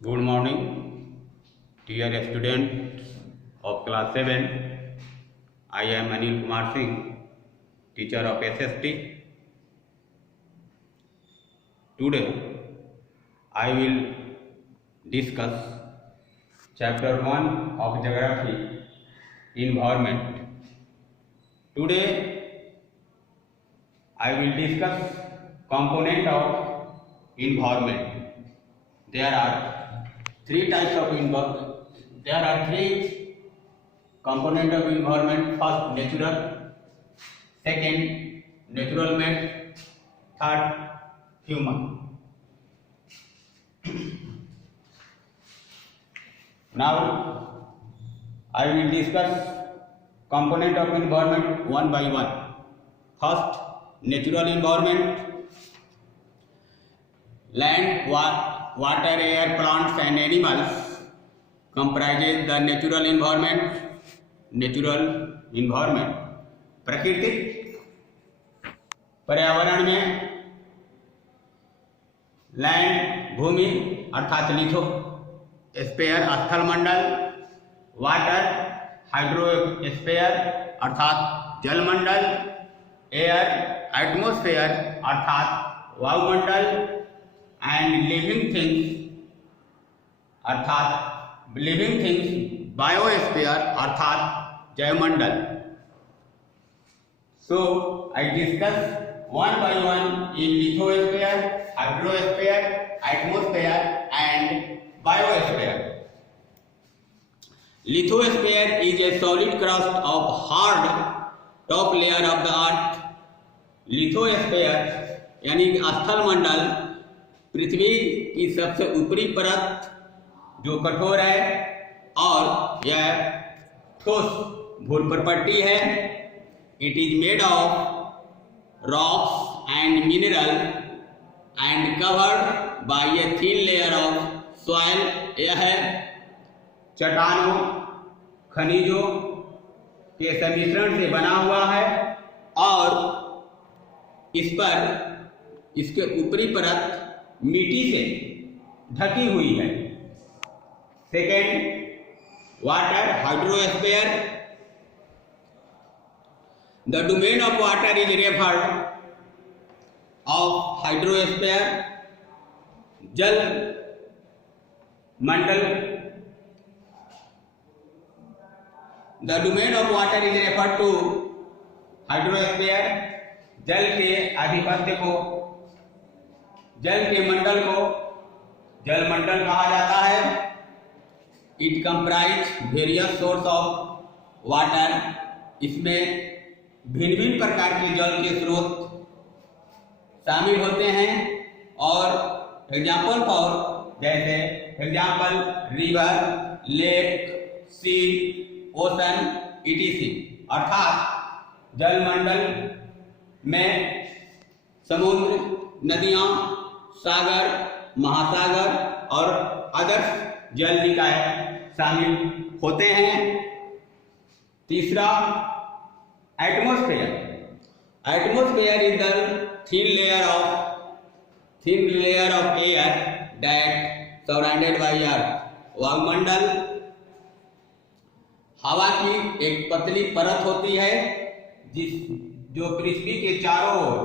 Good morning, dear student of class 7. I am Anil Kumar Singh, teacher of SST. Today, I will discuss chapter 1 of Geography, Environment. Today, I will discuss component of environment. There are three types of environment. There are three component of environment. First, natural. Second, natural made. Third, human. Now, I will discuss component of environment one by one. First, natural environment. Land, water, air, plants and animals comprises the natural environment. Natural environment प्राकृतिक पर्यावरण में land भूमि अर्थात lithosphere स्थलमंडल, water hydrosphere अर्थात जलमंडल, air atmosphere अर्थात वायुमंडल and living things biosphere अर्थात जैवमंडल. So I discuss one by one in lithosphere, hydrosphere, atmosphere and biosphere. Lithosphere is a solid crust of hard top layer of the earth. Lithosphere यानी स्थल मंडल पृथ्वी की सबसे ऊपरी परत जो कठोर है और यह ठोस भूप्रपट्टी है. It is made of rocks and mineral and covered by a thin layer of soil. यह चट्टानों खनिजों के सम्मिश्रण से बना हुआ है और इस पर इसके ऊपरी परत मिट्टी से ढकी हुई है. Second, water hydrosphere. The domain of water is referred of hydrosphere जल मंडल. The domain of water is referred to hydrosphere. जल के आधिपत्य को, जल के मंडल को जलमंडल कहा जाता है. It comprise various source of water. इसमें भिन्न भिन्न प्रकार के जल के स्रोत शामिल होते हैं और एग्जाम्पल फॉर जैसे एग्जाम्पल रिवर, लेक, सी, ओशन इटीसी. अर्थात जलमंडल में समुद्र, नदियां, सागर, महासागर और अदर्श जल निकाय शामिल होते हैं. तीसरा, atmosphere. Atmosphere is the thin layer of air that surrounded by earth. वायुमंडल हवा की एक पतली परत होती है जो पृथ्वी के चारों ओर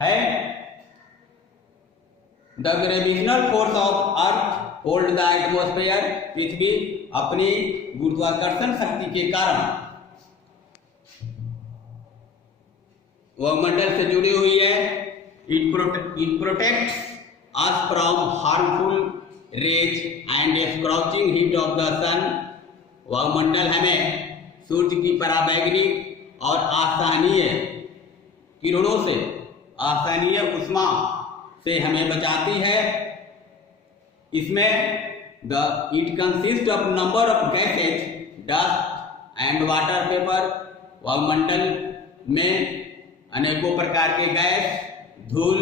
है. The gravitational force of earth hold the atmosphere. पृथ्वी अपनी गुरुत्वाकर्षण शक्ति के कारण वायुमंडल से जुड़ी हुई है. It protects us from harmful rays and scorching heat of the sun. वायुमंडल हमें सूर्य की पराबैंगनी और असहनीय किरणों से, असहनीय उष्मा से हमें बचाती है. इसमें it consist of number of gases, dust and water vapour. वायुमंडल में अनेकों प्रकार के गैस, धूल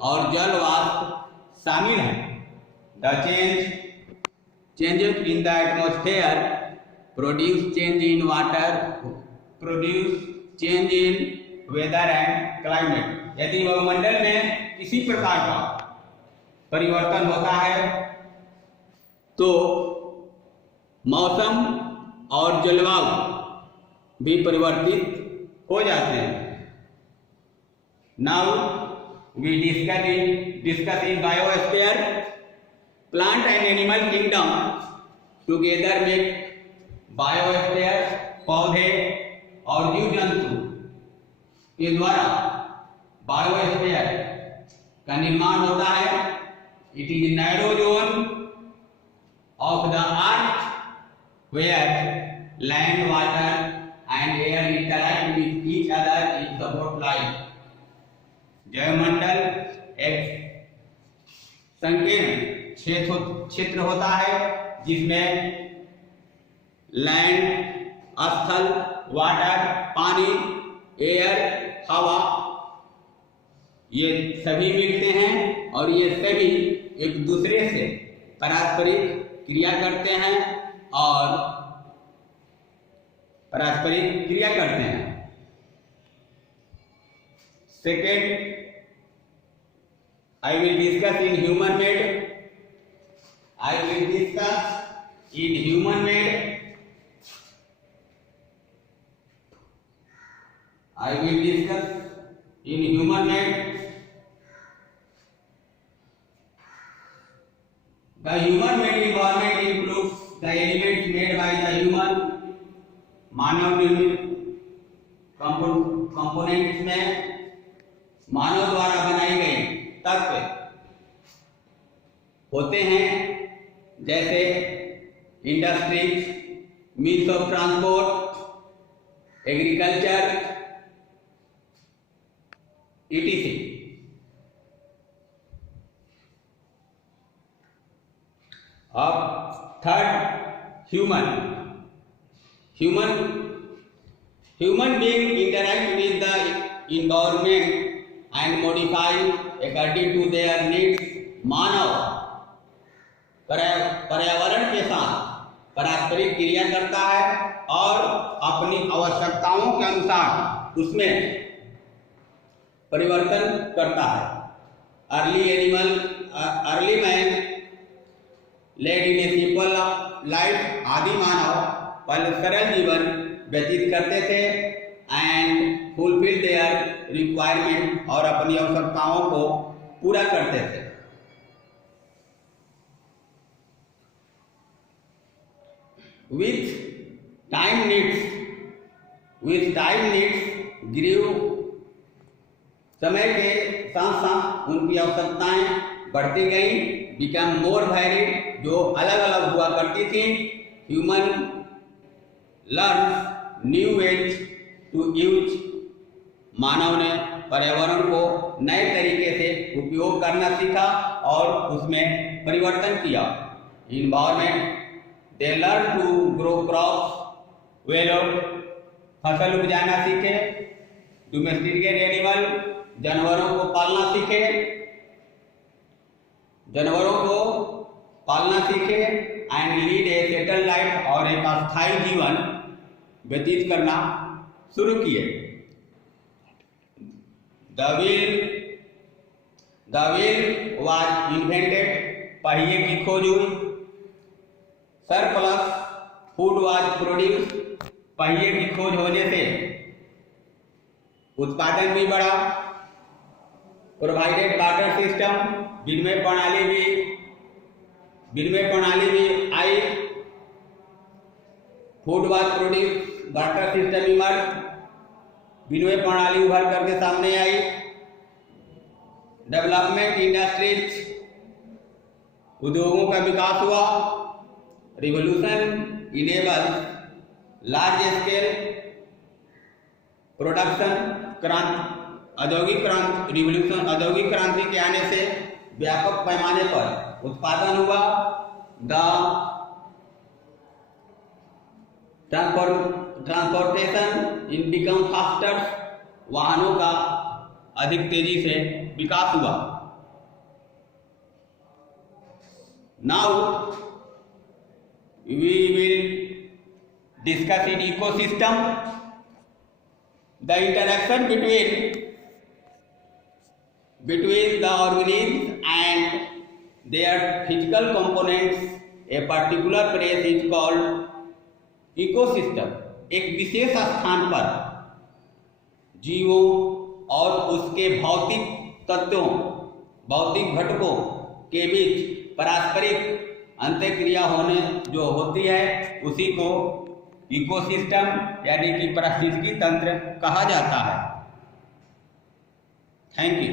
और जल वाष्प शामिल हैं. The changes in the atmosphere produce change in water, produce change in weather and climate. यदि वायुमंडल में किसी प्रकार का परिवर्तन होता है तो मौसम और जलवायु भी परिवर्तित हो जाते हैं। Now we discuss in biosphere, plant and animal kingdom together make biosphere. पौधे और जीव जंतु के द्वारा बायोस्फीयर का निर्माण होता है। It is narrow zone of the earth where land, water and air interact with each other in support life. जैवमंडल एक संकीर्ण क्षेत्र होता है जिसमें लैंड, स्थल, वाटर पानी, एयर हवा ये सभी मिलते हैं और ये सभी एक दूसरे से पारस्परिक क्रिया करते हैं second, I will discuss in human made. The human made environment includes the elements made by the human, मानव निर्मित कंपोनेंट्स में मानव द्वारा बनाई गई तत्व होते हैं, जैसे industries, means of transport, agriculture etc. अब third, human being interact with the environment and modify according to their needs. मानव पर्यावरण के साथ पारस्परिक क्रिया करता है और अपनी आवश्यकताओं के अनुसार उसमें परिवर्तन करता है। Early man led in a simple life, आदि मानव पहले सरल जीवन व्यतीत करते थे एंड फुलफिल देयर रिक्वायरमेंट, और अपनी आवश्यकताओं को पूरा करते थे। With time needs grew, समय के साथ साथ उनकी आवश्यकताएं बढ़ती गई। बिकम मोर वैरिड, जो अलग अलग हुआ करती थी। Human learn new ways to use, मानव ने पर्यावरण को नए तरीके से उपयोग करना सीखा और उसमें परिवर्तन किया। Environment, they learn to grow crops, वे लोग फसल उपजाना सीखे। डोमेस्टिकेट एनिमल, जानवरों को पालना सीखे and lead A settle life, और एक अस्थायी जीवन व्यतीत करना शुरू किए। द व्हील वाज इन्वेंटेड, पहिए की खोज हुई। सरप्लस फूड वाज प्रोड्यूस, पहिए की खोज होने से उत्पादन भी बढ़ा। प्रोवाइडेड बार्टर सिस्टम, विनिमय प्रणाली भी आई। Food was produce, barter system emerge, विनिमय प्रणाली उभर करके सामने आई। डेवलपमेंट इंडस्ट्रीज, उद्योगों का विकास हुआ। Revolution enable large scale production, औद्योगिक क्रांति के आने से व्यापक पैमाने पर उत्पादन हुआ। The transportation in become faster, वाहनों का अधिक तेजी से विकास हुआ। Now we will discuss in ecosystem, the interaction between the organisms and their physical components, a particular place is called ecosystem. एक विशेष स्थान पर जीवों और उसके भौतिक तत्वों, भौतिक घटकों के बीच पारस्परिक अंतःक्रिया होने जो होती है उसी को इकोसिस्टम यानी कि पारिस्थितिकी तंत्र कहा जाता है। Thank you.